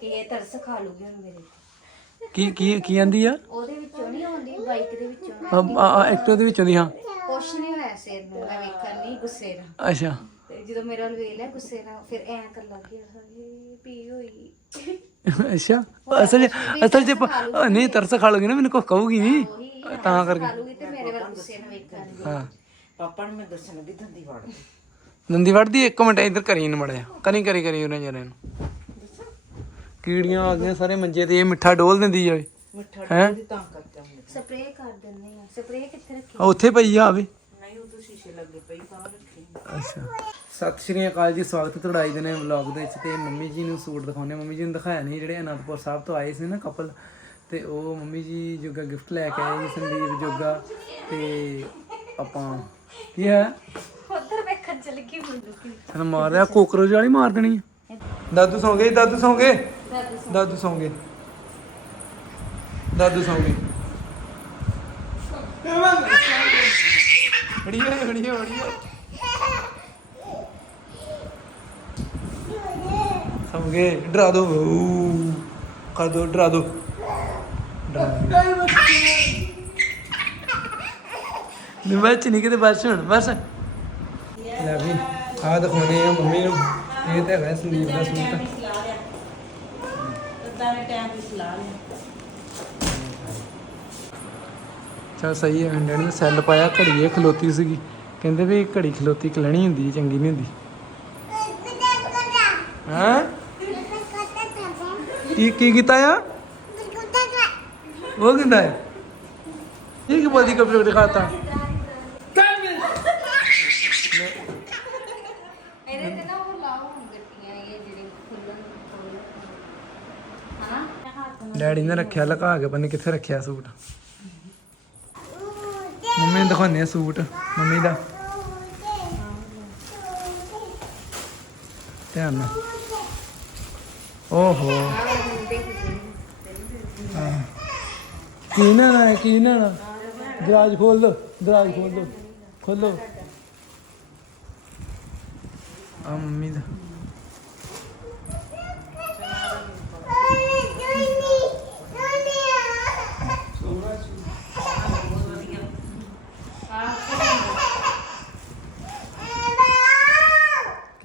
ਕਿ ਇਹ ਤਰਸ ਖਾ ਲੂਗੀ ਹੁਣ ਮੇਰੇ ਤੇ। ਕੀ ਕੀ ਕੀ ਆਂਦੀ ਆ? ਉਹਦੇ ਵਿੱਚੋਂ ਨਹੀਂ ਆਉਂਦੀ ਬਾਈਕ ਦੇ ਵਿੱਚੋਂ ਆ ਆ ਐਕਟਰ ਦੇ ਵਿੱਚੋਂ ਦੀ ਹਾਂ। ਕੁਛ ਨਹੀਂ ਹੋਇਆ ਸਿਰ ਨੂੰ ਮੈਂ ਵੇਖਣ ਨਹੀਂ ਗੁੱਸੇ ਨਾਲ। ਅੱਛਾ। ਤੇ ਜਦੋਂ ਮੇਰਾ ਵੱਲ ਵੇਖ ਲਿਆ ਗੁੱਸੇ ਨਾਲ ਫਿਰ ਐਂ ਕਰ ਲੱਗ ਗਿਆ ਹਾਏ ਪੀ ਹੋਈ। ਅੱਛਾ। ਅਸਲ 'ਚ ਅਸਲ ਅ, ਨਹੀਂ ਤਰਸ ਖਾ ਲੋਗੀ ਨਾ ਮੈਨੂੰ ਕੁਝ ਕਹੂਗੀ ਨਹੀਂ। ਤਾਂ ਕਰਕੇ। ਖਾ ਲੂਗੀ ਤੇ ਮੇਰੇ ਵੱਲ ਗੁੱਸੇ ਨਾਲ ਵੇਖਣ ਹਾਂ। ਪਾਪਾ ਨੂੰ ਮੈਂ ਦੱਸਣ ਦੀ ਵੜ ਵੜਦੀ। ਇੱਕ ਮਿੰਟ ਇੱਧਰ ਕਰੀ ਨੂੰ ਮੜਿਆ ਕਰੀ ਕਰੀ ਕਰੀ ਉਹਨਾਂ ਜਰੇ ਨੂੰ ਕੀੜੀਆਂ ਆ ਗਈਆਂ ਸਾਰੇ ਮੰਜੇ ਤੇ ਇਹ ਮਿੱਠਾ ਡੋਲ ਦਿੰਦੀ ਮਿੱਠਾ ਹੈ? ਤਾਂ ਹੁਣ ਕਰ ਆ। ਸਪਰੇਅ ਕਿੱਥੇ ਰੱਖੀ? ਉੱਥੇ ਪਈ ਆ ਆਵੇ। ਨਹੀਂ ਉਹ ਤਾਂ ਸ਼ੀਸ਼ੇ ਲੱਗੇ ਪਈ ਤਾਂ ਰੱਖੀ ਅੱਛਾ। ਸਤਿ ਸ਼੍ਰੀ ਅਕਾਲ ਜੀ ਸਵਾਗਤ ਹੈ ਤੁਹਾਡਾ ਅੱਜ ਦੇ ਨੇ ਵਲੌਗ ਦੇ ਵਿੱਚ ਤੇ ਮੰਮੀ ਜੀ ਨੂੰ ਸੂਟ ਦਿਖਾਉਂਦੇ ਹਾਂ। ਮੰਮੀ ਜੀ ਨੂੰ ਦਿਖਾਇਆ ਨਹੀਂ ਜਿਹੜੇ ਅਨੰਦਪੁਰ ਸਾਹਿਬ ਤੋਂ ਆਏ ਸੀ ਨਾ ਕਪਲ ਤੇ ਉਹ ਮੰਮੀ ਜੀ ਜੋਗਾ ਗਿਫਟ ਲੈ ਕੇ ਆਏ ਜੀ ਸੰਦੀਪ ਜੋਗਾ ਤੇ ਆਪਾਂ। ਕੀ ਹੈ? ਉਧਰ ਵੇਖਣ ਚਲ ਗਈ ਮੈਨੂੰ ਕੀ ਸਾਨੂੰ ਮਾਰ ਰਿਹਾ ਕੋਕਰੋਚ ਵਾਲੀ ਮਾਰ ਦੇਣੀ ਆ। ਦਾਦੂ ਸੌਂ ਗਏ ਦਾਦੂ ਸੌਂ ਗਏ ਦਾਦੂ ਸੌਂ ਗਏ ਦਾਦੂ ਸੌਂ ਗਏ ਬੜੀਆ ਬੜੀਆ ਬੜੀਆ ਸੌਂ ਗਏ ਡਰਾ ਦੋ। ਕਰ ਦੋ ਡਰਾ ਦੋ। ਦਿਓ। ਨਹੀਂ ਕਿਤੇ ਬਸ ਹੁਣ ਬਸ। ਲੈ ਵੀ ਆਹ ਦਿਖਾਉਣੇ ਆ ਮੰਮੀ ਨੂੰ। ਇਹ ਤਾਂ ਹੈਗਾ ਸੰਦੀਪ ਦਾ ਸੂਟ। ਚਲ ਸਹੀ ਹੈ ਡੈਡੀ ਨੇ ਸੈੱਲ ਪਾਇਆ ਘੜੀ ਇਹ ਖਲੋਤੀ ਸੀਗੀ। ਕਹਿੰਦੇ ਵੀ ਘੜੀ ਖਲੋਤੀ ਕਲਣੀ ਹੁੰਦੀ ਚੰਗੀ ਨਹੀਂ ਹੁੰਦੀ। ਹਾਂ? ਕੀ ਕੀ ਕੀਤਾ ਆ? ਉਹ ਕਿੰਦਾ ਹੈ। ਇਹ ਕੀ ਬੋਲਦੀ ਕੱਪੜੇ ਦਿਖਾਤਾ ਇਹਦੇ ਤੇ ਨਾ ਉਹ ਲਾਓ ਹੁਣ ਗੱਟੀਆਂ ਇਹ ਜਿਹੜੇ ਖੁੱਲਣ ਖੋਲ੍ਹਣ। ਹਨਾ ਮੈਂ ਹੱਥ ਨਾਲ ਡੈਡੀ ਨੇ ਰੱਖਿਆ ਲਗਾ ਕੇ ਪਤਾ ਕਿੱਥੇ ਰੱਖਿਆ ਸੂਟ। ਮੰਮੀ ਨੂੰ ਦਿਖਾਉਂਦੇ ਆ ਸੂਟ, ਮੰਮੀ ਦਾ। ਧਿਆਨ ਨਾਲ। ਓਹੋ। ਹਾਂ। ਕੀ ਨਾ ਨਾ ਕੀ ਨਾ ਨਾ ਦਰਾਜ ਖੋਲ ਦੋ, ਦਰਾਜ ਖੋਲ ਦੋ, ਖੋਲੋ। ਆ ਮੰਮੀ ਦਾ।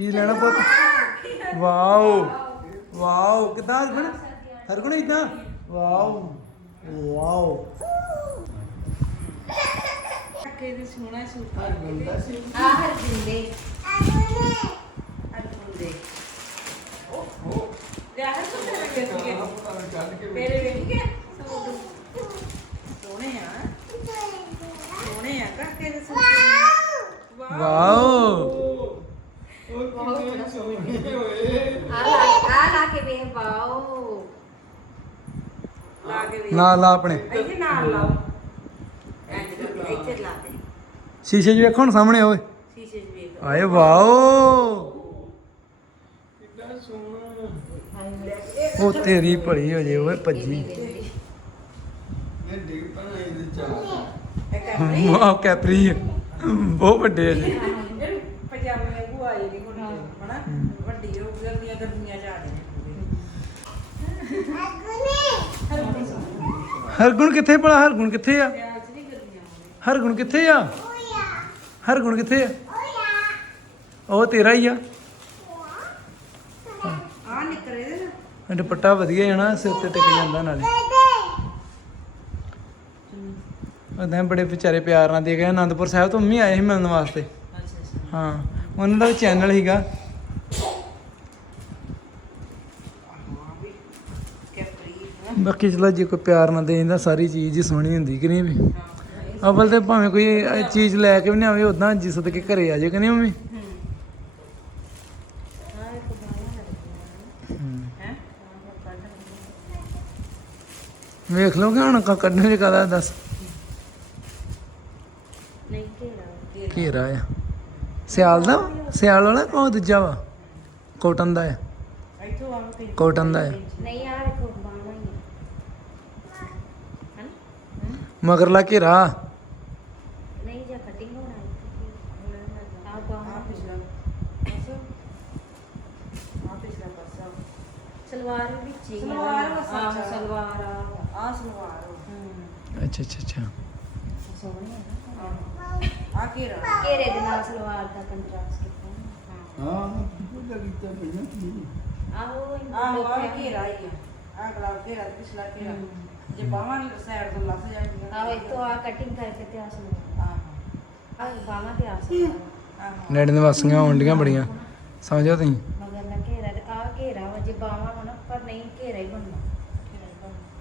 ਕੀ ਲੈਣਾ ਪੁੱਤ? ਵਾਓ ਵਾਓ ਕਿਦਾਂ ਹਰਗੁਣ? ਹਰਗੁਣ ਇਦਾਂ ਵਾਓ ਵਾਓ। ਕੇ ਦੀ ਸੋਹਣਾ ਸੂਟ ਆਹ ਹਰ ਦਿੰਦੇ ਅਰਪਣ ਦੇ। ਓਹੋ। ਵਿਆਹ ਤੋਂ ਤੇਰੇ ਸੀਗੇ। ਮੇਰੇ ਵੇਖ। ਕੇ ਸੋਹਣੇ ਆ। ਸੋਹਣੇ ਆ ਕਾਕੇ ਦੇ ਸੂਟ। ਵਾਓ ਆ ਲਾ ਆ ਲਾ ਕੇ ਵੇ ਵਾਓ ਲਾ ਕੇ ਲਾ ਆਪਣੇ। ਇੱਥੇ ਨਾਲ ਲਾਓ। ਇੰਜ ਕਰਕੇ ਇੱਥੇ ਲਾ ਦੇ। ਸ਼ੀਸ਼ੇ 'ਚ ਵੇਖੋ ਹੁਣ ਸਾਹਮਣੇ ਓਏ। ਸ਼ੀਸ਼ੇ 'ਚ ਵੇਖ ਆਏ ਵਾਓ। ਉਹ ਤੇਰੀ ਭਲੀ ਹੋ ਜੇ ਓਏ ਭੱਜੀ। ਇਹ ਕਰ ਵਾਹ ਕੈਪਰੀ। ਬਹੁਤ ਵੱਡੇ ਆ ਜੀ ਪਜਾਮੇ ਭੂਆ ਜੀ ਦੀ ਮੁੰਡੇ ਹਨਾ ਵੱਡੀ ਹੋ ਗਰਮੀਆਂ ਗਰਮੀਆਂ ਜਾ ਹਰਗੁਣ ਕਿੱਥੇ ਭਲਾ? ਹਰਗੁਣ ਕਿੱਥੇ ਆ? ਹਰਗੁਣ ਕਿੱਥੇ ਆ? ਹਰਗੁਣ ਕਿੱਥੇ ਆ? ਉਹ ਤੇਰਾ ਹੀ ਆ। ਆ ਨਿਕਰੇ ਦੇ ਨਾ ਦੁਪੱਟਾ ਵਧੀਆ ਨਾ ਸਿਰ ਤੇ ਟਿਕ ਜਾਂਦਾ ਨਾਲੇ। ਉਹਦਾਂ ਬੜੇ ਵਿਚਾਰੇ ਪਿਆਰ ਨਾਲ ਦੇ ਗਏ ਆਨੰਦਪੁਰ ਸਾਹਿਬ ਤੋਂ ਮੰਮੀ ਆਏ ਸੀ ਮਿਲਣ ਵਾਸਤੇ। ਅੱਛਾ ਅੱਛਾ। ਹਾਂ। ਉਹਨਾਂ ਦਾ ਚੈਨਲ ਹੀਗਾ ਕੈਪਰੀ ਬਾਕੀ ਚਲੋ ਜੇ ਕੋਈ ਪਿਆਰ ਨਾਲ ਦੇ ਦਿੰਦਾ ਸਾਰੀ ਚੀਜ਼ ਹੀ ਸੋਹਣੀ ਹੁੰਦੀ ਕਿ ਨਹੀਂ ਵੀ? ਅਵਲ ਤੇ ਭਾਵੇਂ ਕੋਈ ਇਹ ਚੀਜ਼ ਲੈ ਕੇ ਵੀ ਨਾ ਆਵੇ ਉਦਾਂ ਜਿਸ ਦੇ ਘਰੇ ਆ ਜਾਏ ਕਿ ਨਹੀਂ ਮੰਮੀ? ਵੇਖ ਲਓਗੇ ਹੁਣ ਕ- ਕੱਢਣ ਚ ਕਾਦਾ ਦੱਸ? ਨਹੀਂ ਘੇਰਾ ਘੇਰਾ ਆ। ਸਿਆਲ ਦਾ ਸਿਆਲ ਵਾਲਾ ਕੋ ਦੂਜਾ ਵਾ? ਕੋਟਨ ਦਾ ਆ। ਇੱਥੋਂ ਕੇ ਕੋਟਨ ਦਾ ਆ। ਨਹੀਂ ਆ ਦੇਖੋ ਬਾਹਾਂ ਹੀ ਹਨ ਮਗਰਲਾ ਘੇਰਾ ਨਹੀਂ ਜੇ ਕਟਿੰਗ ਹੋਣਾ ਹੈ ਪਿਛਲਾ। ਪਿਛਲਾ ਪਾਸਾ। ਸਲਵਾਰ ਵੀ ਵਿੱਚ ਹੀ ਹੈ ਸਲਵਾਰ ਨਾ। ਵਾ ਆਹ ਸੱਚ। ਸਲਵਾਰ ਆ। ਆ ਸਲਵਾਰ ਹੂੰ। ਅੱਛਾ ਅੱਛਾ ਅੱਛਾ। ਸੋਹਣੀ ਹੈ ਨਾ ਆ ਘੇਰਾ। ਘੇਰੇ ਦੇ ਨਾਲ ਸਲਵਾਰ ਦਾ ਕੰਟਰਾਸਟ ਕੀਤਾ ਹਾਂ। ਉਹਦਾ ਕੀਤਾ ਪਹਿਲਾਂ ਕੀ? ਆਹੋ ਆਹੋ ਘੇਰਾ ਹੀ ਆ। ਆ ਗਲਾ ਘੇਰਾ ਪਿਛਲਾ ਘੇਰਾ। ਜੇ ਬਾਹਾਂ ਸਾਈਡ ਤੋਂ ਲੱਥ ਜਾਣਗੀਆਂ ਆਹੋ ਇੱਥੋਂ ਆ ਕਟਿੰਗ ਕਰਕੇ ਤੇ ਆ ਸਲਵਾਰ ਆਹੋ ਆਹ ਬਾਹਾਂ ਤੇ ਆ ਸਲਵਾਰ ਆਹੋ। ਨੇੜੇ ਦੇ ਵਾਸੀਆਂ ਆਉਂਦੀਆਂ ਬੜੀਆਂ। ਸਮਝੋ ਤੁਸੀਂ? ਮਗਰ ਨਾ ਘੇਰਾ ਤੇ ਆ ਘੇਰਾ ਵਾ ਜੇ ਬਾਹਾਂ ਹੋਣ ਪਰ ਨਹੀਂ ਘੇਰਾ ਹੀ ਬਣਨਾ।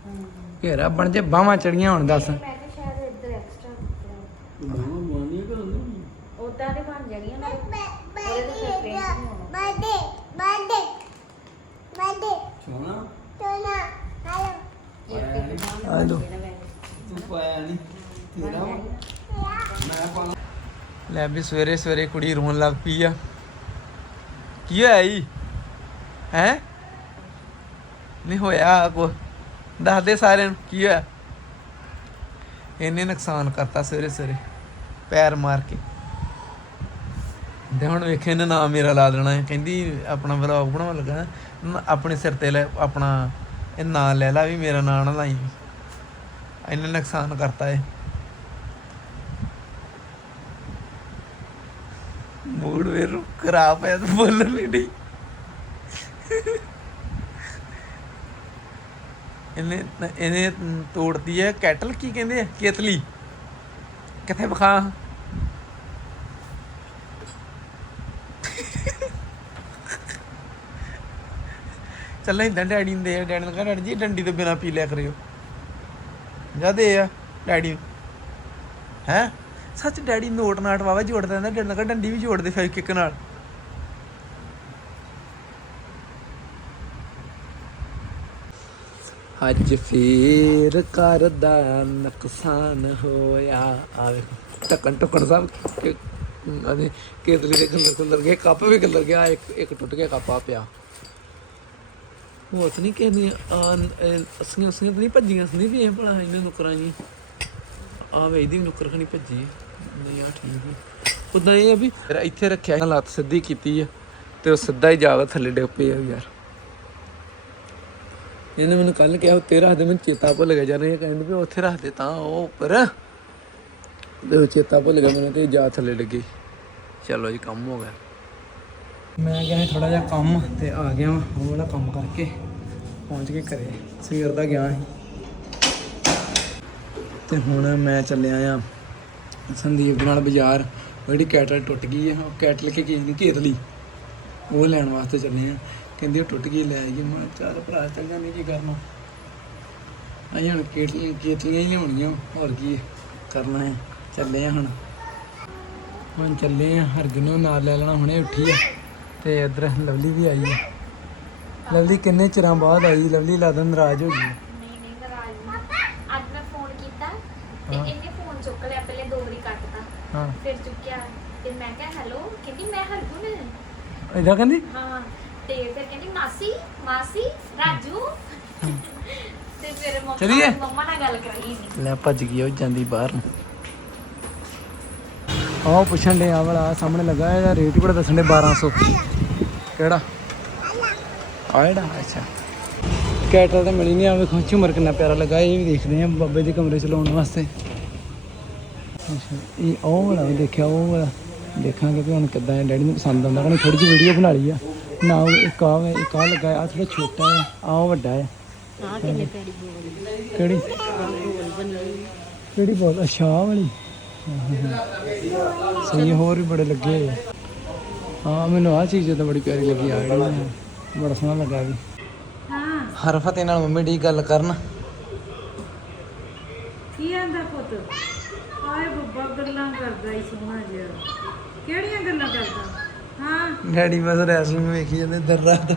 ਹੂੰ ਘੇਰਾ ਬਣ ਜੇ ਬਾਹਾਂ ਚੜੀਆਂ ਹੁਣ ਦੱਸ। ਮੈਂ ਕਿਹਾ ਸ਼ਾਇਦ ਇੱਧਰ ਐਕਸਟਰਾ ਉਦਾਂ ਦੇ ਬਣ ਜਾਣੀਆਂ ਨਾ ਉਹਦੇ ਤੇ ਫਿਰ ਪ੍ਰਿੰਟ ਨਹੀਂ ਹੋਣਾ Bade, bade, bade, ਸੋਣਾ tuna, halo. ਇੱਕ ਇੱਕ ਬਾਂਹ ਆ ਲਓ। ਬਣ ਜਾਣਾ ਵੈਸੇ। ਤੂੰ ਪਾਇਆ ਨਹੀਂ। ਬਣ ਜਾਣੀ। ਮੈਂ ਪਾਣਾ ਲੈ। ਵੀ ਸਵੇਰੇ ਸਵੇਰੇ ਕੁੜੀ ਰੋਣ ਲੱਗ ਪਈ ਆ। ਕੀ ਹੋਇਆ ਈ? ਹੈ? ਨਹੀਂ ਹੋਇਆ ਕੋ ਦੱਸ ਦੇ ਸਾਰਿਆਂ ਨੂੰ ਕੀ ਹੋਇਆ। ਇਹਨੇ ਨੁਕਸਾਨ ਕਰਤਾ ਸਵੇਰੇ ਸਵੇਰੇ ਪੈਰ ਮਾਰ ਕੇ। ਤੇ ਹੁਣ ਵੇਖੇ ਇਹਨੇ ਨਾਮ ਮੇਰਾ ਲਾ ਦੇਣਾ ਹੈ। ਕਹਿੰਦੀ ਆਪਣਾ ਵਲੌਗ ਬਣਾਉਣ ਲੱਗਾ। ਨਾ, ਆਪਣੇ ਸਿਰ ਤੇ ਲੈ ਆਪਣਾ ਇਹ ਨਾਂ ਲੈ ਲਾ ਵੀ ਮੇਰਾ ਨਾਂ ਨਾ ਲਾਈ। ਇਹਨੇ ਨੁਕਸਾਨ ਕਰਤਾ ਏ। ਮੂਡ ਵੇ ਖਰਾਬ ਹੈ ਪਿਆ ਨਹੀਂ ਇਹਨੇ ਇਹਨੇ ਤੋੜਦੀ ਹੈ ਕੈਟਲ ਕੀ ਕਹਿੰਦੇ ਆ? ਕੇਤਲੀ। ਕਿੱਥੇ ਵਿਖਾ? ਚੱਲ ਇਦਾਂ ਡੈਡੀ ਨੂੰ ਦੇ ਆ, ਡੈਡੀ ਨੇ ਕਹਿੰਦਾ ਡੈਡੀ ਜੀ ਡੰਡੀ ਤੋਂ ਬਿਨਾ ਪੀ ਲਿਆ ਕਰਿਓ। ਜਾ ਦੇ ਆ, ਡੈਡੀ। ਹੈ? ਸੱਚ ਡੈਡੀ ਨੋਟ ਨਾਟ ਵਾਵਾ ਜੋੜ ਦਿੰਦਾ ਡੈਡੀ ਨੂੰ ਡੰਡੀ ਵੀ ਜੋੜਦੇ ਦੇ ਕਿੱਕ ਨਾਲ। ਅੱਜ ਫੇਰ ਕਰਦਾ ਨੁਕਸਾਨ ਹੋਇਆ। ਆਵੇ ਟਕਣ ਟਕਣ ਸਭ ਅਨੇ ਕੇਤਲੀ ਦੇ ਕਲਰ ਕਲਰ ਗਏ, ਕੱਪ ਵੀ ਕਲਰ ਗਿਆ, ਇੱਕ ਇੱਕ ਟੁੱਟ ਗਿਆ ਕੱਪਾ ਪਿਆ। ਹੋਰ ਨਹੀਂ ਕਹਿੰਦੀ ਆ ਅਸੀਂ ਨਹੀਂ ਭੱਜੀਆਂ ਸੀ ਵੀ ਇਹ ਭਲਾ ਇਹਨੇ ਨੁਕਰਾਂ ਜੀ। ਆ ਵੇ, ਇਹਦੀ ਨੁਕਰ ਖਣੀ ਭੱਜੀ ਨਹੀਂ ਆ ਠੀਕ ਹੈ ਉਦਾਂ ਇਹ ਆ ਵੀ ਇੱਥੇ ਰੱਖਿਆ ਲੱਤ ਸਿੱਧੀ ਕੀਤੀ ਆ, ਤੇ ਉਹ ਸਿੱਧਾ ਹੀ ਜਾਗਾ ਥੱਲੇ ਡਿੱਗ ਪਿਆ ਯਾਰ। ਇਹਨੇ ਮੈਨੂੰ ਕੱਲ ਕਿਹਾ ਉੱਤੇ ਰੱਖ ਦੇ ਮੈਨੂੰ ਚੇਤਾ ਭੁੱਲ ਗਿਆ ਜਦ ਕਹਿੰਦੇ ਵੀ ਉੱਥੇ ਰੱਖ ਦੇ ਤਾਂ ਉਹ ਉੱਪਰ। ਤੇ ਉਹ ਚੇਤਾ ਭੁੱਲ ਗਿਆ ਮੈਨੂੰ ਤੇ ਜਾ ਥੱਲੇ ਡਿੱਗੀ। ਚਲੋ ਜੀ, ਕੰਮ ਹੋ ਗਿਆ। ਮੈਂ ਗਿਆ ਥੋੜਾ ਜਿਹਾ ਕੰਮ ਤੇ ਆ ਗਿਆ ਵਾਂ, ਉਹ ਵਾਲਾ ਕੰਮ ਕਰਕੇ ਪਹੁੰਚ ਕੇ ਘਰੇ, ਸਵੇਰ ਦਾ ਗਿਆ ਸੀ। ਤੇ ਹੁਣ ਮੈਂ ਚੱਲਿਆ ਆ ਸੰਦੀਪ ਨਾਲ ਬਾਜ਼ਾਰ, ਉਹ ਜਿਹੜੀ ਕੈਟਲ ਟੁੱਟ ਗਈ ਆ, ਉਹ ਕੈਟਲ ਕੇ ਚੀਜ਼ ਨਹੀਂ ਘੇਤ ਉਹ ਲੈਣ ਵਾਸਤੇ ਚੱਲੇ ਆ। ਕਹਿੰਦੀ ਉਹ ਟੁੱਟ ਗਈ, ਲੈ ਗਈ ਮੈਂ ਕਿਹਾ, ਚੱਲ ਭਰਾ, ਚੱਲ ਨਹੀਂ ਕੀ ਕਰਨਾ? ਅਸੀਂ ਹੁਣ ਕੇਟਲੀ ਕੇਤਲੀਆਂ ਹੀ ਲਿਆਉਣੀਆਂ, ਹੋਰ ਕੀ ਕਰਨਾ ਹੈ। ਚੱਲੇ ਆ ਹੁਣ। ਹੁਣ ਚੱਲੇ ਆ ਹਰਗੁਣ ਨੂੰ ਨਾਲ ਲੈ ਲੈਣਾ, ਹੁਣੇ ਉੱਠੀ ਆ। ਤੇ ਇੱਧਰ ਲਵਲੀ ਵੀ ਆਈ ਆ ਲਵਲੀ ਕਿੰਨੇ ਚਿਰਾਂ ਬਾਅਦ ਆਈ? ਲਵਲੀ ਲੱਗਦਾ ਨਾਰਾਜ਼ ਹੋ ਗਈ। ਨਹੀਂ ਨਹੀਂ ਨਾਰਾਜ਼ ਨਹੀਂ। ਅੱਜ ਮੈਂ ਫੋਨ ਕੀਤਾ ਤੇ ਇਹਨੇ ਫੋਨ ਚੁੱਕ ਲਿਆ ਪਹਿਲੇ ਦੋ ਵਾਰੀ ਕੱਟਤਾ। ਹਾਂ। ਫਿਰ ਚੁੱਕਿਆ। ਤੇ ਮੈਂ ਕਿਹਾ ਹੈਲੋ ਕਹਿੰਦੀ ਮੈਂ ਹਰਗੁਣ। ਇਦਾਂ ਕਹਿੰਦੀ? ਹਾਂ ਤੇ ਫਿਰ ਕਹਿੰਦੀ ਮਾਸੀ ਮਾਸੀ ਰਾਜੂ। ਤੇ ਫਿਰ ਚੱਲੀਏ? ਮੰਮਾ ਮੰਮਾ ਨਾਲ ਗੱਲ ਕਰਾਈ। ਸੀ ਲੈ ਭੱਜ ਗਈ ਉਹ ਜਾਂਦੀ ਬਾਹਰ ਨੂੰ। ਆਹ ਪੁੱਛਣ ਦੇ ਆ ਵਾਲਾ ਸਾਹਮਣੇ ਲੱਗਾ ਇਹਦਾ ਰੇਟ ਹੀ ਬੜਾ ਦੱਸਣ ਦੇ 1200 ਕਿਹੜਾ? ਆ ਜਿਹੜਾ? ਅੱਛਾ। ਕੈਟਲ ਤਾਂ ਮਿਲੀ ਨਹੀਂ ਆਵੇ ਖੁਸ਼ ਝੁਮਰ ਕਿੰਨਾ ਪਿਆਰਾ ਲੱਗਾ ਇਹ ਵੀ ਦੇਖਦੇ ਆ ਬਾਬੇ ਦੇ ਕਮਰੇ ਚ ਲਾਉਣ ਵਾਸਤੇ। ਅੱਛਾ ਇਹ ਉਹ ਵਾਲਾ ਵੀ ਦੇਖਿਆ ਉਹ ਵਾਲਾ। ਦੇਖਾਂਗੇ ਕਿ ਹੁਣ ਕਿੱਦਾਂ ਹੈ ਡੈਡੀ ਨੂੰ ਪਸੰਦ ਆਉਂਦਾ ਕਿ ਥੋੜੀ ਜਿਹੀ ਵੀਡੀਓ ਬਣਾ ਲਈ ਆ। ਨਾ ਉਹ ਇੱਕ ਆ ਵੇ ਇੱਕ ਆ ਲੱਗਾ ਆ ਥੋੜਾ ਛੋਟਾ ਹੈ ਆ ਉਹ ਵੱਡਾ ਹੈ। ਹਾਂ ਕਿੰਨੇ ਪਿਆਰੀ ਬੋਲ। ਕਿਹੜੀ? ਕਿਹੜੀ ਬੋਲ ਅੱਛਾ ਵਾਲੀ। ਸਹੀ ਹੋਰ ਵੀ ਬੜੇ ਲੱਗੇ ਹੋਏ। ਆ। ਹਾਂ ਮੈਨੂੰ ਆਹ ਚੀਜ਼ ਤਾਂ ਬੜੀ ਪਿਆਰੀ ਲੱਗੀ ਆ ਜਿਹੜੀ ਬੜਾ ਸੋਹਣਾ ਲੱਗਾ ਵੀ। ਹਾਂ ਹਰਫਤ ਨਾਲ ਮੰਮੀ ਡੀ ਗੱਲ ਕਰਨ। ਕੀ ਆਂਦਾ ਪੁੱਤ? ਆਏ ਬੱਬਾ ਗੱਲਾਂ ਕਰਦਾ ਹੀ ਸੋਹਣਾ ਜਿਹਾ। ਕਿਹੜੀਆਂ ਗੱਲਾਂ ਕਰਦਾ? ਹਾਂ? ਡੈਡੀ ਬਸ ਰੈਸਲਿੰਗ ਵੇਖੀ ਜਾਂਦੇ ਦਰ ਰਾਤ।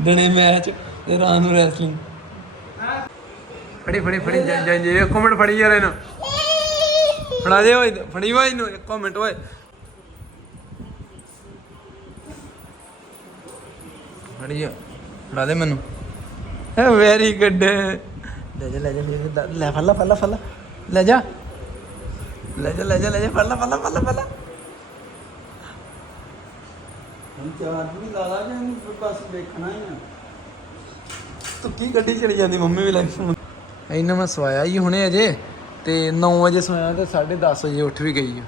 ਦਿਨੇ ਮੈਚ ਤੇ ਰਾਤ ਨੂੰ ਰੈਸਲਿੰਗ ਫੜੀ ਫੜੀ ਫੜੀ ਜਾ ਜਾ ਜੇ ਇੱਕ ਮਿੰਟ ਫੜੀ ਯਾਰ ਇਹਨੂੰ। ਫੜਾ ਦੇ ਓਏ ਫੜੀ ਵਾ ਇਹਨੂੰ ਇੱਕ ਮਿੰਟ ਓਏ। ਫੜੀ ਜਾ ਫੜਾ ਦੇ ਮੈਨੂੰ। ਵੈਰੀ ਗੁੱਡ ਲੈ ਜਾ ਲੈ ਜਾ ਲੈ ਲੈ ਫੱਲਾ ਫੱਲਾ ਫੱਲਾ ਲੈ ਜਾ। ਲੈ ਜਾ ਲੈ ਜਾ ਲੈ ਜਾ ਫੱਲਾ ਫੱਲਾ ਫੱਲਾ ਫੱਲਾ ਦੀ ਚਾਰ ਵੀ ਲਾ ਲਾ ਜਾਂ ਫਿਰ ਬਸ ਵੇਖਣਾ ਹੀ ਆ। ਤੂੰ ਕੀ ਗੱਡੀ ਚਲੀ ਜਾਂਦੀ ਮੰਮੀ ਵੀ ਲੱਗ ਇਹਨਾਂ ਮੈਂ ਸਵਾਇਆ ਹੀ ਹੁਣੇ ਅਜੇ। ਤੇ 9 ਵਜੇ ਸੋਇਆ ਤੇ 10:30 ਵਜੇ ਉੱਠ ਵੀ ਗਈ ਆ।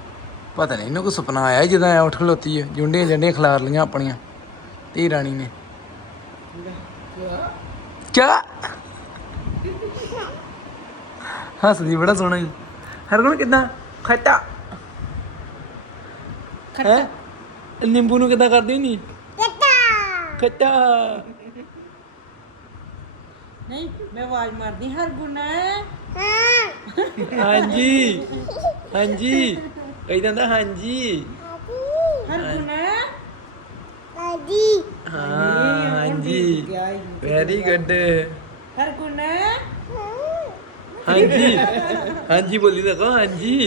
ਪਤਾ ਨਹੀਂ ਇਹਨੂੰ ਕੋਈ ਸੁਪਨਾ ਆਇਆ ਜਦੋਂ ਐ ਉੱਠ ਖਲੋਤੀ ਆ। ਜੁੰਡੀਆਂ ਜੰਡੀਆਂ ਖਿਲਾਰ ਲੀਆਂ ਆਪਣੀਆਂ ਧੀ ਰਾਣੀ ਨੇ। ਕਿਆ? ਹੱਸਦੀ ਬੜਾ ਸੋਹਣਾ ਹੀ ਹਰਗੁਣ ਕਿਦਾਂ? ਖੱਟਾ। ਖੱਟਾ। ਨਿੰਬੂ ਨੂੰ ਕਿਦਾਂ ਕਰਦੀ ਨਹੀਂ ਖੱਟਾ। ਨਹੀਂ ਮੈਂ ਆਵਾਜ਼ ਮਾਰਦੀ ਹਰ ਗੁਣਾ ਹਾਂਜੀ। ਹਾਂਜੀ। ਕਹਿੰਦਾ ਹੁੰਦਾ ਹਾਂਜੀ। ਹਰ ਗੁਣਾ ਦਾਦੀ ਹਾਂ ਹਾਂਜੀ। ਵੈਰੀ ਗੁੱਡ ਹਰ ਗੁਣਾ ਹਾਂਜੀ। ਹਾਂਜੀ ਬੋਲੀ ਦੇਖੋ ਹਾਂਜੀ।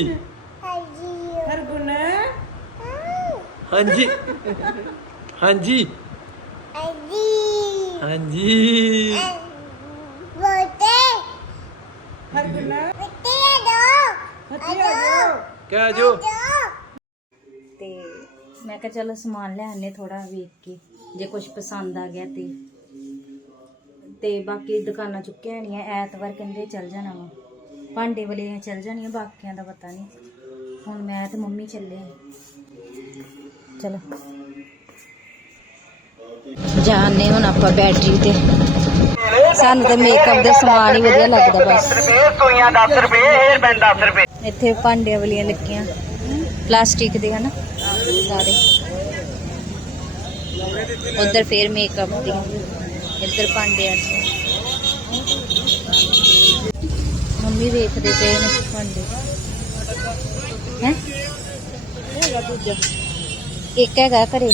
ਹਾਜੀ। ਹਰ ਗੁਣਾ ਹਾਂਜੀ। ਹਾਂਜੀ। ਹਾਜੀ। ਹਾਂਜੀ। ਤੇ ਮੈਂ ਕਿਹਾ ਚਲੋ ਸਮਾਨ ਲੈ ਆਨੇ ਥੋੜਾ ਵੇਖ ਕੇ ਜੇ ਕੁਝ ਪਸੰਦ ਆ ਗਿਆ ਤੇ। ਤੇ ਬਾਕੀ ਦੁਕਾਨਾਂ ਚੁੱਕਿਆ ਨਹੀਂ ਐ ਐਤਵਾਰ ਕਹਿੰਦੇ ਚੱਲ ਜਾਣਾ ਵਾ। ਭਾਂਡੇ ਵਾਲੇ ਚੱਲ ਜਾਣੀਆਂ ਬਾਕੀਆਂ ਦਾ ਪਤਾ ਨਹੀਂ ਹੁਣ ਮੈਂ ਤੇ ਮੰਮੀ ਚੱਲੇ ਆ। ਚਲੋ। ਜਾਣੇ ਹੁਣ ਆਪਾਂ ਬੈਟਰੀ ਤੇ। ਸਾਨੂੰ ਤੇ ਮੇਕਅਪ ਦੇ ਸਮਾਨ ਹੀ ਵਧੀਆ ਲੱਗਦਾ ਬਸ। ਸੂਈਆਂ 10 ਰੁਪਏ ਹੇਅਰ ਬੈਂਡ 10 ਰੁਪਏ। ਇੱਥੇ ਭਾਂਡਿਆਂ ਵਾਲੀਆਂ ਲੱਗੀਆਂ ਪਲਾਸਟਿਕ ਦੇ ਹਨ ਸਾਰੇ। ਉਧਰ ਫੇਰ ਮੇਕਅਪ ਦੀਆਂ ਇੱਧਰ ਭਾਂਡਿਆਂ ਚ ਮੰਮੀ ਵੇਖਦੇ ਪਏ ਨੇ ਭਾਂਡੇ। ਹੈ? ਇੱਕ ਹੈਗਾ ਘਰੇ।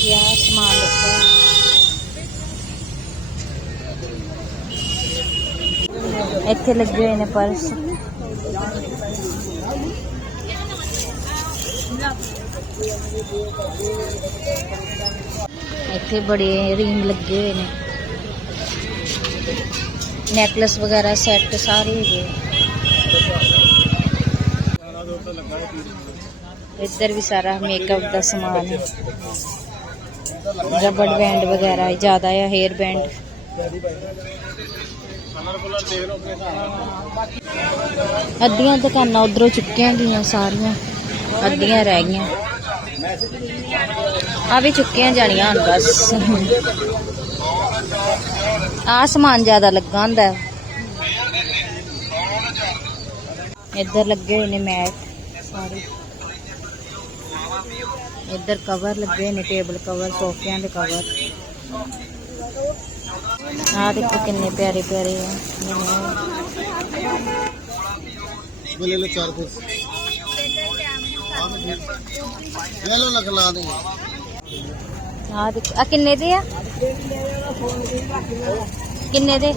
ਬਾਕੀ ਆ ਸਮਾਨ ਲੱਗਾ ਇੱਥੇ ਲੱਗੇ ਹੋਏ ਨੇ ਪਰਸ। ਇੱਥੇ ਬੜੇ ਰਿੰਗ ਲੱਗੇ ਹੋਏ ਨੇ। ਨੈਕਲਸ ਵਗੈਰਾ ਸੈੱਟ ਸਾਰੇ ਹੈਗੇ ਇੱਧਰ ਵੀ ਸਾਰਾ ਮੇਕਅਪ ਦਾ ਸਮਾਨ ਹੈ। ਰਬੜ ਬੈਂਡ ਵਗੈਰਾ ਹੈ, ਜ਼ਿਆਦਾ ਹੈ ਹੇਅਰ ਬੈਂਡ। ਅੱਧੀਆਂ ਦੁਕਾਨਾਂ ਉਧਰੋਂ ਚੁੱਕੀਆਂ ਗਈਆਂ ਸਾਰੀਆਂ ਅੱਧੀਆਂ ਰਹਿ ਗਈਆਂ। ਆ ਵੀ ਚੁੱਕੀਆਂ ਜਾਣੀਆਂ ਹੁਣ ਬਸ। ਆ ਸਮਾਨ ਜ਼ਿਆਦਾ ਲੱਗਾ ਹੁੰਦਾ। ਹੈ। ਇੱਧਰ ਲੱਗੇ ਹੋਏ ਨੇ ਮੈਟ ਸਾਰੇ। ਇੱਧਰ ਕਵਰ ਲੱਗੇ ਨੇ ਟੇਬਲ ਕਵਰ ਸੋਫਿਆਂ ਦੇ ਕਵਰ ਆਹ ਦੇਖੋ ਕਿੰਨੇ ਪਿਆਰੇ ਪਿਆਰੇ ਆ। ਬੋਲੇ ਲੈ ਚਾਰ ਕੁ ਲੈ ਲੋ ਲਖ ਲਾ ਦੇ। ਆਹ ਦੇਖੋ ਆ ਕਿੰਨੇ ਦੇ ਆ? ਕਿੰਨੇ ਦੇ?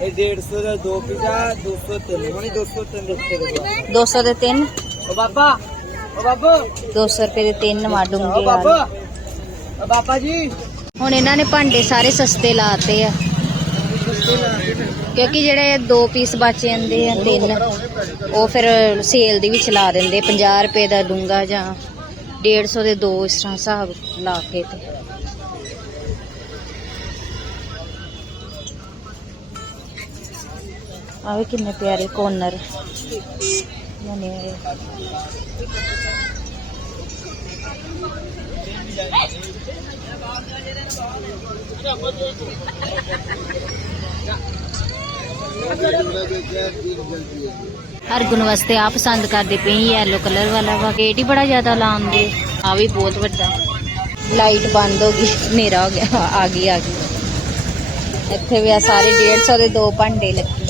ਇਹ 150 ਦਾ ਦੋ ਪੀਜ਼ਾ 203 ਹੋਣੀ 203 ਦਿੱਤੇ ਦੇ 200 ਦੇ ਤਿੰਨ ਓ ਬਾਬਾ ਓ ਬਾਬੂ 200 ਰੁਪਏ ਦੇ ਤਿੰਨ ਮਾਡੂੰਗੇ ਓ ਬਾਬਾ। ਬਾਬਾ ਜੀ। ਹੁਣ ਇਹਨਾਂ ਨੇ ਭਾਂਡੇ ਸਾਰੇ ਸਸਤੇ ਲਾਤੇ ਆ। ਕਿਉਂਕਿ ਜਿਹੜੇ ਦੋ ਪੀਸ ਬਚ ਜਾਂਦੇ ਆ ਤਿੰਨ ਉਹ ਫਿਰ ਸੇਲ ਦੇ ਵਿੱਚ ਲਾ ਦਿੰਦੇ 50 ਰੁਪਏ ਦਾ ਡੂੰਗਾ ਜਾਂ 150 ਦੇ ਦੋ ਇਸ ਤਰ੍ਹਾਂ ਹਿਸਾਬ ਲਾ ਕੇ ਤੇ। ਆਹ ਵੀ ਕਿੰਨੇ ਪਿਆਰੇ ਕੋਨਰ। ਬਣੇ ਹੋਏ ਹਰਗੁਣ ਵਾਸਤੇ ਆ ਪਸੰਦ ਕਰਦੇ ਪਈ ਯੈਲੋ ਕਲਰ ਵਾਲਾ ਵਾ ਗੇਟ ਹੀ ਬੜਾ ਜ਼ਿਆਦਾ ਲਾਉਂਦੇ। ਆ ਵੀ ਬਹੁਤ ਵੱਡਾ। ਲਾਈਟ ਬੰਦ ਹੋ ਗਈ, ਹਨੇਰਾ ਹੋ ਗਿਆ, ਆ ਗਈ ਆ ਗਈ। ਇੱਥੇ ਵੀ ਆ ਸਾਰੇ 150 ਦੇ ਦੋ ਭਾਂਡੇ ਲੱਗੇ।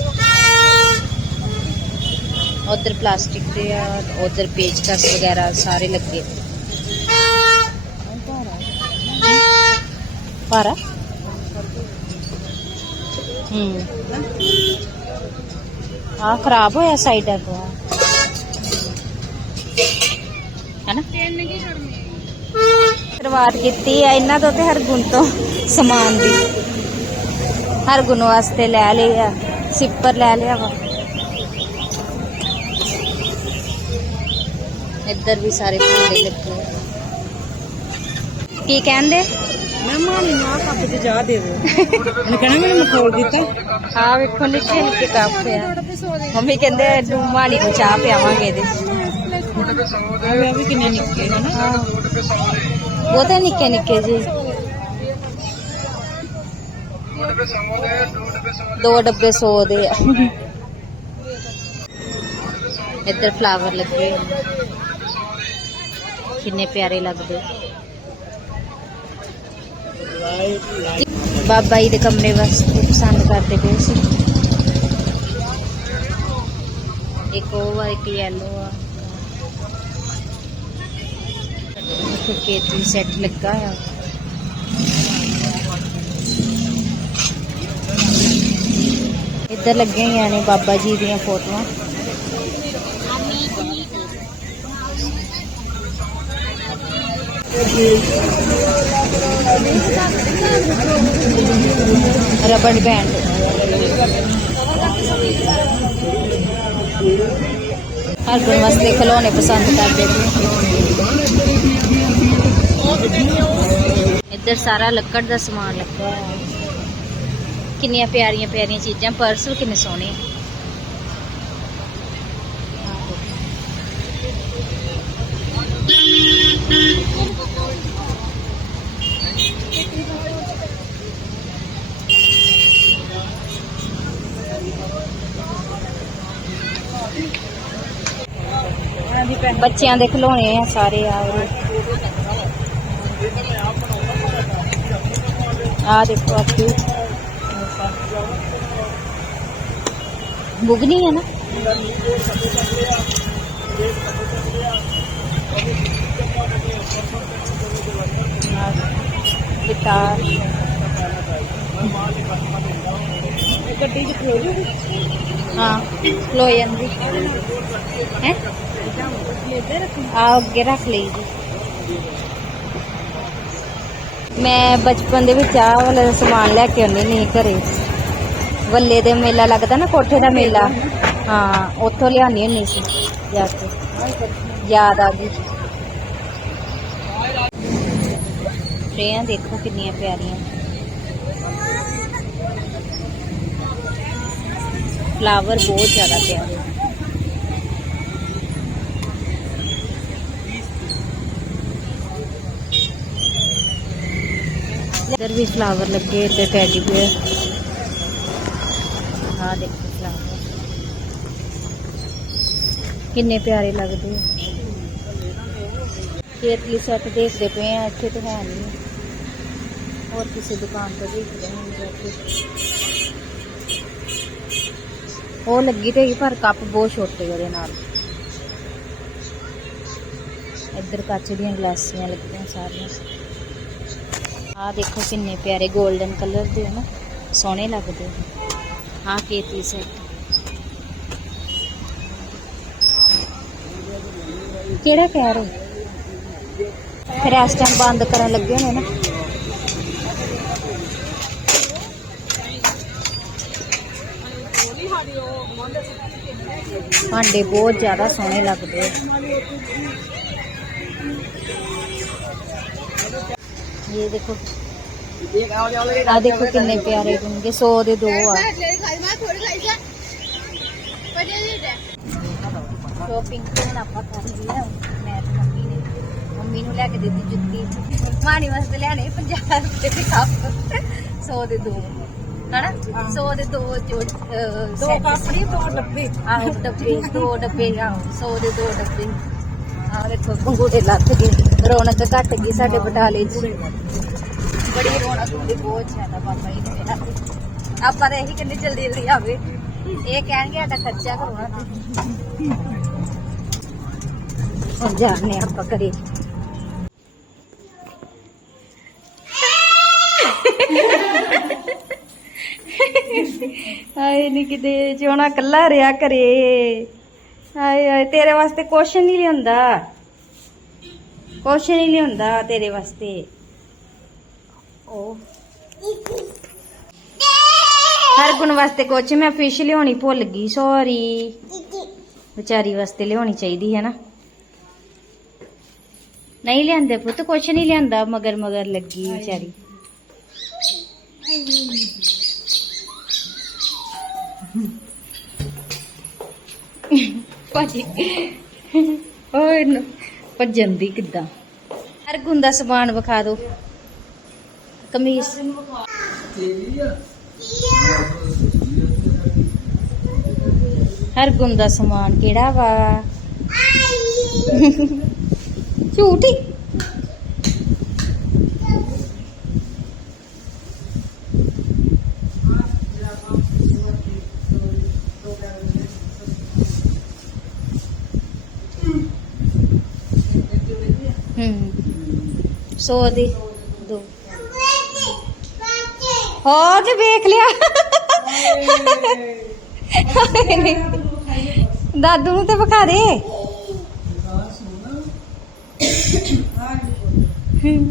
ਉਧਰ ਪਲਾਸਟਿਕ ਦੇ ਆ, ਉਧਰ ਪੇਚਕਸ ਵਗੈਰਾ ਸਾਰੇ ਲੱਗੇ। ਪਾਰਾ ਹੂੰ। ਆ ਖਰਾਬ ਹੋਇਆ ਸਾਈਡਾਂ ਤੋਂ। ਹੈਨਾ? ਸ਼ੁਰੂਆਤ ਕੀਤੀ ਆ ਇਹਨਾਂ ਤੋਂ ਤੇ ਹਰਗੁਣ ਤੋਂ ਸਮਾਨ ਦੀ। ਹਰਗੁਣ ਵਾਸਤੇ ਲੈ ਲਿਆ ਸਿੱਪਰ ਲੈ ਲਿਆ ਵਾ। ਇੱਧਰ ਵੀ ਸਾਰੇ ਝੂਲੇ ਲੱਗੇ। ਕੀ ਕਹਿੰਦੇ? ਮੈਂ ਮਾਮੀ ਨੂੰ ਆ ਕੱਪ ਚ ਜਾ ਦੇ ਦੇ ਉਹਨੇ ਕਹਿਣਾ ਮੈਨੂੰ ਮਖੌਲ ਕੀਤਾ। ਆ ਵੇਖੋ ਨਿੱਕੇ ਨਿੱਕੇ ਕੱਪ ਆ। ਮੰਮੀ ਕਹਿੰਦੇ ਡੂਮਾਣੀ ਨੂੰ ਚਾਹ ਪਿਆਵਾਂਗੇ ਇਹਦੇ ਆ ਵੀ ਕਿੰਨੇ ਨਿੱਕੇ ਨੇ ਨਾ। ਉਹ ਤਾਂ ਨਿੱਕੇ ਨਿੱਕੇ ਜੀ। ਦੋ ਡੱਬੇ 100 ਦੇ ਆ। ਇੱਧਰ ਫਲਾਵਰ ਲੱਗੇ। ਕਿੰਨੇ ਪਿਆਰੇ ਲੱਗਦੇ। ਬਾਬਾ ਜੀ ਦੇ ਕਮਰੇ ਵਾਸਤੇ ਪਸੰਦ ਕਰਦੇ ਪਏ ਸੀ। ਇੱਕ ਉਹ ਆ, ਇੱਕ ਯੈਲੋ ਆ। ਇੱਥੇ ਕੇਤਲੀ ਸੈੱਟ ਲੱਗਾ ਆ। ਇੱਧਰ ਲੱਗੇ ਹੋਈਆਂ ਨੇ ਬਾਬਾ ਜੀ ਦੀਆਂ ਫੋਟੋਆਂ। Rubber band. ਹਰ ਕੋਈ ਵਾਸਤੇ ਖਿਡੌਣੇ ਪਸੰਦ ਕਰਦੇ ਨੇ। ਇੱਧਰ ਸਾਰਾ ਲੱਕੜ ਦਾ ਸਮਾਨ ਲੱਗਾ ਹੋਇਆ। ਕਿੰਨੀਆਂ ਪਿਆਰੀਆਂ ਪਿਆਰੀਆਂ ਚੀਜ਼ਾਂ ਪਰਸ ਵੀ ਕਿੰਨੇ ਸੋਹਣੇ। ਆ। ਬੱਚਿਆਂ ਦੇ ਖਿਡੌਣੇ ਆ ਸਾਰੇ ਆ। ਆ ਦੇਖੋ ਆਪੀ ਬੁਗਨੀ ਹੈ ਨਾ। ਗਿਟਾਰ। ਗੱਡੀ ਚ ਖਲੋ ਜੂਗੀ ਹਾਂ ਲੋ ਜਾਂਦੀ। ਹੈ? ਆ ਅੱਗੇ ਰੱਖ ਲਈ ਜੀ। ਮੈਂ ਬਚਪਨ ਦੇ ਵਿੱਚ ਆਹ ਵਾਲਾ ਸਮਾਨ ਲੈ ਕੇ ਆਉਂਦੀ ਨਹੀਂ ਘਰੇ। ਵੱਲੇ ਦੇ ਮੇਲਾ ਲੱਗਦਾ ਨਾ, ਕੋਠੇ ਦਾ ਮੇਲਾ। ਹਾਂ, ਉੱਥੋਂ ਲਿਆਉਣੀ ਹੁੰਦੀ ਸੀ, ਜਾ ਕੇ। ਯਾਦ ਆ ਗਈ ਟਰੇਆਂ ਦੇਖੋ ਕਿੰਨੀਆਂ ਪਿਆਰੀਆਂ। ਫਲਾਵਰ ਬਹੁਤ ਜ਼ਿਆਦਾ ਪਿਆਰੇ। ਇੱਧਰ ਵੀ ਫਲਾਵਰ ਲੱਗੇ ਤੇ ਟੈਡੀ ਬੇਅਰ ਆ ਦੇਖੋ ਫਲਾਵਰ ਕਿੰਨੇ ਪਿਆਰੇ ਲੱਗਦੇ ਕੇਤਲੀ ਸੈੱਟ ਦੇਖਦੇ ਪਏ ਆ, ਇੱਥੇ ਤਾਂ ਹੈ ਨਹੀਂ। ਹੋਰ ਕਿਸੇ ਦੁਕਾਨ ਤੋਂ ਦੇਖਦੇ ਹਾਂ ਜਾ ਉਹ ਲੱਗੀ ਤੇ ਪਰ ਕੱਪ ਬਹੁਤ ਛੋਟੇ ਉਹਦੇ ਨਾਲ। ਇੱਧਰ ਕੱਚ ਦੀਆਂ ਗਲਾਸੀਆਂ ਲੱਗੀਆਂ ਸਾਰੀਆਂ। ਆ ਦੇਖੋ ਕਿੰਨੇ ਪਿਆਰੇ 골ਡਨ ਕਲਰ ਦੇ ਨਾ ਸੋਹਣੇ ਲੱਗਦੇ ਆ। ਕੇਤਲੀ ਸੈੱਟ ਕਿਹੜਾ ਕਹਿ ਰਹੇ ਫਿਰ ਬੰਦ ਕਰਨ ਲੱਗੇ ਹੋਣੇ ਨਾ। ਭਾਂਡੇ ਬਹੁਤ ਜ਼ਿਆਦਾ ਸੋਹਣੇ ਲੱਗਦੇ ਆ। ਇਹ ਦੇਖੋ ਆ ਦੇਖੋ ਕਿੰਨੇ ਪਿਆਰੇ ਹੋਣਗੇ 100 ਦੇ ਦੋ ਆ। ਆਪਾਂ ਕਰ ਮੈਂ ਤੇ ਮੰਮੀ ਨੇ ਮੰਮੀ ਨੂੰ ਲੈ ਕੇ ਦਿੱਤੀ ਜੁੱਤੀ। ਮਾਣੀ ਵਾਸਤੇ ਲੈਣੇ 50 ਰੁਪਏ ਦੇ ਕੱਪ। 100 ਦੇ ਦੋ। ਹਨਾ? 100 ਦੇ ਦੋ ਜੋ ਦੋ ਕੱਪ ਨਹੀਂ ਦੋ ਡੱਬੇ। ਆਹੋ ਡੱਬੇ ਦੋ ਡੱਬੇ ਆਹੋ 100 ਦੇ ਦੋ ਡੱਬੇ। ਆਹ ਦੇਖੋ ਪੰਗੂੜੇ ਲੱਥ ਗਏ ਰੌਣਕ ਘਟ ਗਈ ਸਾਡੇ ਬਟਾਲੇ 'ਚ। ਬੜੀ ਰੌਣਕ ਹੁੰਦੀ, ਬਹੁਤ ਜ਼ਿਆਦਾ ਬਾਬਾ ਜੀ ਦੇ ਵਿਆਹ ਤੇ। ਆਪਾਂ ਤਾਂ ਇਹੀ ਕਹਿੰਦੇ ਜਲਦੀ ਜਲਦੀ ਆਵੇ। ਇਹ ਕਹਿਣਗੇ ਸਾਡਾ ਖਰਚਾ ਕਰਵਾਉਣਾ ਹੁਣ ਜਾਣੇ ਆਪਾਂ ਕਰੇ ਹਾਏ, ਨੀ ਕਿਤੇ ਜਿਉਣਾ ਕੱਲਾ ਰਿਆ ਕਰੇ ਹਾਏ ਹਾਏ, ਤੇਰੇ ਵਾਸਤੇ ਕੁਛ ਨਹੀਂ ਲਿਆਂਦਾ ਕੁਛ ਨਹੀਂ ਲਿਆਂਦਾ ਤੇਰੇ ਵਾਸਤੇ। ਉਹ ਹਰ ਵਾਸਤੇ ਕੁਛ, ਮੈਂ ਫਿਸ਼ ਲਿਆਉਣੀ ਭੁੱਲ ਗਈ ਸੌਰੀ ਵਿਚਾਰੀ ਵਾਸਤੇ ਲਿਆਉਣੀ ਚਾਹੀਦੀ ਹੈ ਨਾ। ਨਹੀਂ ਲਿਆਂਦੇ ਪੁੱਤ, ਕੁਛ ਨਹੀਂ ਲਿਆਂਦਾ, ਮਗਰ ਮਗਰ ਲੱਗੀ ਵਿਚਾਰੀ। ਭਾਜੀ ਓਏ ਭੱਜਣ ਦੀ ਕਿੱਦਾਂ? ਹਰ ਦਾ ਸਮਾਨ ਵਿਖਾ ਦਿਓ। ਕਮੀਜ਼। ਹਰ ਦਾ ਸਮਾਨ ਕਿਹੜਾ ਵਾ? ਝੂਠੀ ਹੂੰ। ਸੋ ਦੀ। ਹੋ ਤੇ ਵੇਖ ਲਿਆ। ਦਾਦੂ ਨੂੰ ਤੇ ਵਿਖਾ ਦੇ।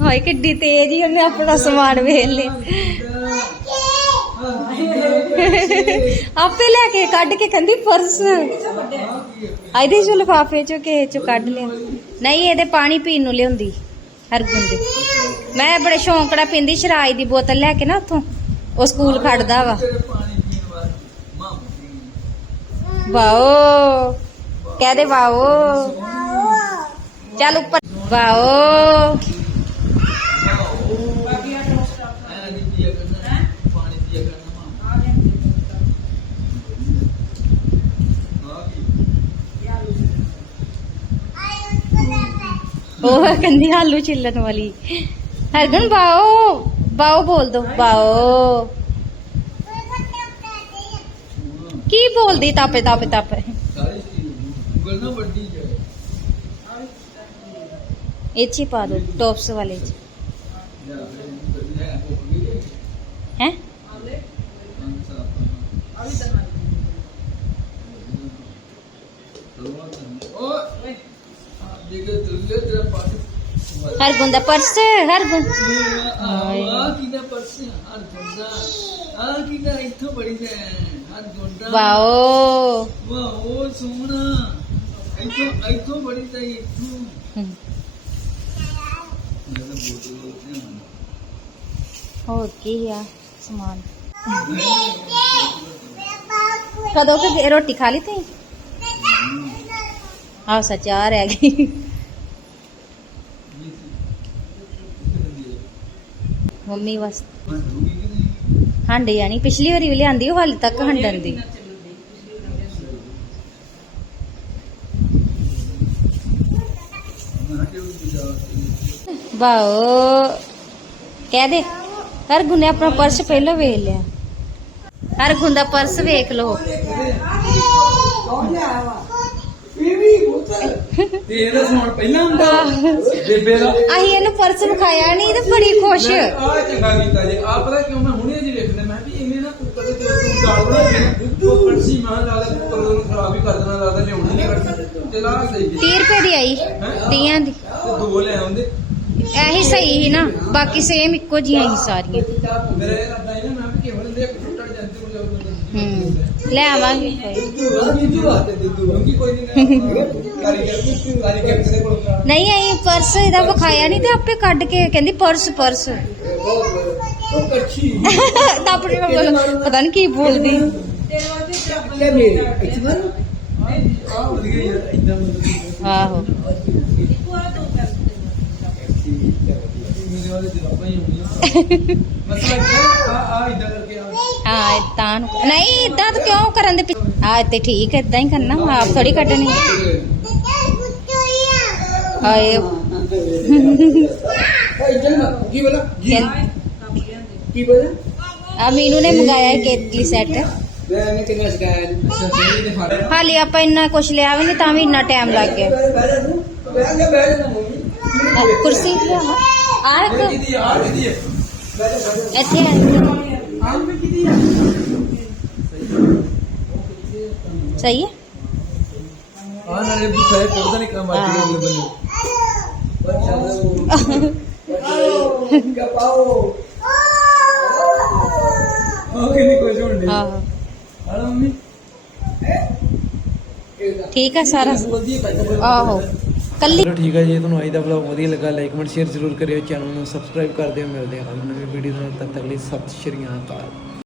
ਹਾਏ, ਕਿੱਡੀ ਤੇਜ਼ ਹੀ ਉਹਨੇ ਆਪਣਾ ਸਮਾਨ ਵੇਖ ਲਿਆ। ਆਪੇ ਲੈ ਕੇ ਕੱਢ ਕੇ ਕਹਿੰਦੀ ਪਰਸ। ਇਹਦੇ ਚੋਂ ਲਿਫਾਫੇ ਚੋਂ ਕਿਸੇ ਚੋਂ ਕੱਢ ਲਿਆ। ਨਹੀਂ, ਇਹਦੇ ਪਾਣੀ ਪੀਣ ਨੂੰ ਲਿਆਉਂਦੀ ਹਰ ਗੁੰਦੇ ਮੈਂ ਬੜੇ ਸ਼ੌਂਕ ਨਾਲ ਪੀਂਦੀ ਸ਼ਰਾਈ ਦੀ ਬੋਤਲ ਲੈ ਕੇ ਨਾ ਉੱਥੋਂ। ਉਹ ਸਕੂਲ ਖੜਦਾ ਵਾ। ਵਾਓ ਕਹਦੇ ਵਾਓ। ਚੱਲ ਉੱਪਰ। ਵਾਓ। ਉਹ ਕਹਿੰਦੀ ਆਲੂ ਛਿੱਲਣ ਵਾਲੀ। ਹਰਗਨ ਬਾਓ ਬਾਓ ਬੋਲ ਦੋ, ਬਾਓ। ਕੀ ਬੋਲਦੀ ਤਾਪੇ ਤਾਪੇ ਤਾਪੇ? ਇਹ 'ਚ ਹੀ ਪਾ ਦੋ ਟੌਪਸ ਵਾਲੇ ਚ ਹੈ ਹਰਗੁਣ ਦਾ ਪਰਸ ਹਰਗੁਣ ਹਾਏ। ਵਾਓ ਵਾਓ ਸੋਹਣਾ ਇੱਥੋਂ ਇੱਥੋਂ ਬੜੀ ਤਾਂ ਇੱਥੋਂ ਹਮ, ਮੈਂ ਤਾਂ ਬੋਤਲ ਲਿਆਉਣਾ। ਹੋਰ ਕੀ ਆ ਸਮਾਨ ਕਦੋਂ ਕਿ ਰੋਟੀ ਖਾ ਲਈ ਤੀ ਆ ਸੱਚ ਆ ਰਹਿ ਗਈ ਮੰਮੀ ਵਾਸਤੇ ਹਾਂਡੇ ਯਾਨੀ ਪਿਛਲੀ ਵਾਰੀ ਵੀ ਲਿਆਂਦੀ, ਉਹ ਹਾਲੇ ਤੱਕ ਹੰਡਣ ਦੀ। ਬਾਓ ਕਹਿ ਦੇ ਹਰ ਗੁਨੇ ਆਪਣਾ ਪਰਸ ਪਹਿਲਾਂ ਵੇਖ ਲਿਆ। ਹਰ ਗੁੰਦਾ ਪਰਸ ਵੇਖ ਲਓ। ਤੇ ਇਹਦਾ ਸਮਾਨ ਪਹਿਲਾਂ ਹੁੰਦਾ ਬੇਬੇ ਦਾ? ਅਸੀਂ ਇਹਨੂੰ ਪਰਸ ਵਿਖਾਇਆ ਨਹੀਂ ਤੇ ਬੜੀ ਖੁਸ਼। ਆ ਚੰਗਾ ਕੀਤਾ ਜੀ। ਆ ਪਤਾ ਕਿਉਂ ਮੈਂ ਹੁਣੇ ਜੀ ਵੇਖਦਾ ਮੈਂ ਵੀ ਇਹਨੇ ਨਾ ਕੁੱਕਰ ਦੇ ਤੇਲ ਤੋਂ ਦਾਲ ਬਣਾਈ ਹੈ ਉਹ ਕੜਛੀ ਮਾਂ ਲਾ ਦੇ ਕੁੱਕਰ ਨੂੰ ਖਰਾਬ ਹੀ ਕਰ ਦੇਣਾ ਲੱਗਦਾ ਲਿਆਉਣੀ ਨਹੀਂ ਕੜਛੀ। ਤੇ ਲਾ ਸਹੀ ਤੇ 30 ਰੁਪਏ ਦੀ ਆਈ ਤੀਆਂ ਦੀ। ਦੋ ਲੈ ਆਉਂਦੇ। ਇਹੀ ਸਹੀ ਸੀ ਨਾ ਬਾਕੀ ਸੇਮ ਇੱਕੋ ਜਿਹੀਆਂ ਹੀ ਸਾਰੀਆਂ। ਮੇਰਾ ਇਹ ਇਰਾਦਾ ਹੈ ਨਾ ਮੈਂ ਵੀ ਕੇਵਲ ਦੇ ਟੁੱਟੜ ਜਾਂਦੇ ਹੋ ਜਾਊਗਾ ਹੂੰ ਲੈ ਆਵਾਂਗੇ ਕੋਈ ਨਹੀਂ ਕਾਰੀਗਰ ਕਾਰੀਗਰ ਕਿਹਦੇ ਕੋਲ ਨਹੀਂ ਆਈ ਪਰਸ ਇਹਦਾ ਵਿਖਾਇਆ ਨਹੀਂ ਤੇ ਆਪੇ ਕੱਢ ਕੇ ਕਹਿੰਦੀ ਪਰਸ ਪਰਸ ਉਹ ਕੜਛੀ ਤਾਂ ਆਪਣੇ ਕੋਲ ਪਤਾ ਨਹੀਂ ਕੀ ਬੋਲਦੀ ਲੈ ਮੇਰੇ ਇੱਥੇ ਮਾਰੂ ਆ ਵਧੀਆ ਯਾਰ ਇਦਾਂ ਮਤਲਬ ਆਹੋ ਮੇਰੇ ਵਾਲੇ ਜਰਾਬਾਂ ਹੀ ਹੋਣੀਆਂ ਮਤਲਬ ਆ ਆ ਇਦਾਂ ਕਰਕੇ ਆ ਹਾਂ ਤਾਂ ਨੂੰ ਨਹੀਂ ਇਦਾਂ ਤਾਂ ਕਿਉਂ ਕਰਨ ਦੇ ਆ ਤੇ ਠੀਕ ਇਦਾਂ ਹੀ ਕਰਨਾ ਵਾ, ਆਪ ਥੋੜੀ ਕੱਢਣੀ ਹਾਏ ਕੀ ਬੋਲਾ ਕਹਿੰ- ਕੀ ਬੋਲਾ ਆ ਮੀਨੂ ਨੇ ਮੰਗਾਇਆ ਕੇਤਲੀ ਸੈੱਟ ਮੈਂ ਇਹਨੇ ਕਿੰਨਾ ਸਿਖਾਇਆ ਅੱਛਾ ਜਿਹੜੀ ਦੇ ਫਾੜੇ ਹਾਲੇ ਆਪਾਂ ਇੰਨਾ ਕੁਛ ਲਿਆ ਵੀ ਨਹੀਂ ਤਾਂ ਵੀ ਇੰਨਾ ਟਾਈਮ ਲੱਗ ਗਿਆ ਬਹਿ ਜਾ ਤੂੰ ਬਹਿ ਜਾ ਬਹਿ ਜਾ ਮੰਮੀ ਆ, ਕੁਰਸੀ ਲਿਆਵਾਂ ਆ ਇੱਕ ਕਿਹਦੀ ਆ ਕਿਹਦੀ ਹੈ ਇੱਥੇ ਆ। ਕੱਲੀ ਚਲੋ ਠੀਕ ਹੈ ਜੀ, ਤੁਹਾਨੂੰ ਅੱਜ ਦਾ ਵਲੌਗ ਵਧੀਆ ਲੱਗਾ ਲਾਈਕ ਕਮੈਂਟ ਸ਼ੇਅਰ ਜ਼ਰੂਰ ਕਰਿਓ ਚੈਨਲ ਨੂੰ ਸਬਸਕ੍ਰਾਈਬ ਕਰ ਦਿਓ, ਮਿਲਦੇ ਹਾਂ ਕੱਲ੍ਹ ਨਵੀਂ ਵੀਡੀਓ ਨਾਲ ਤਦ ਤੱਕ ਲਈ ਸਤਿ ਸ਼੍ਰੀ ਅਕਾਲ।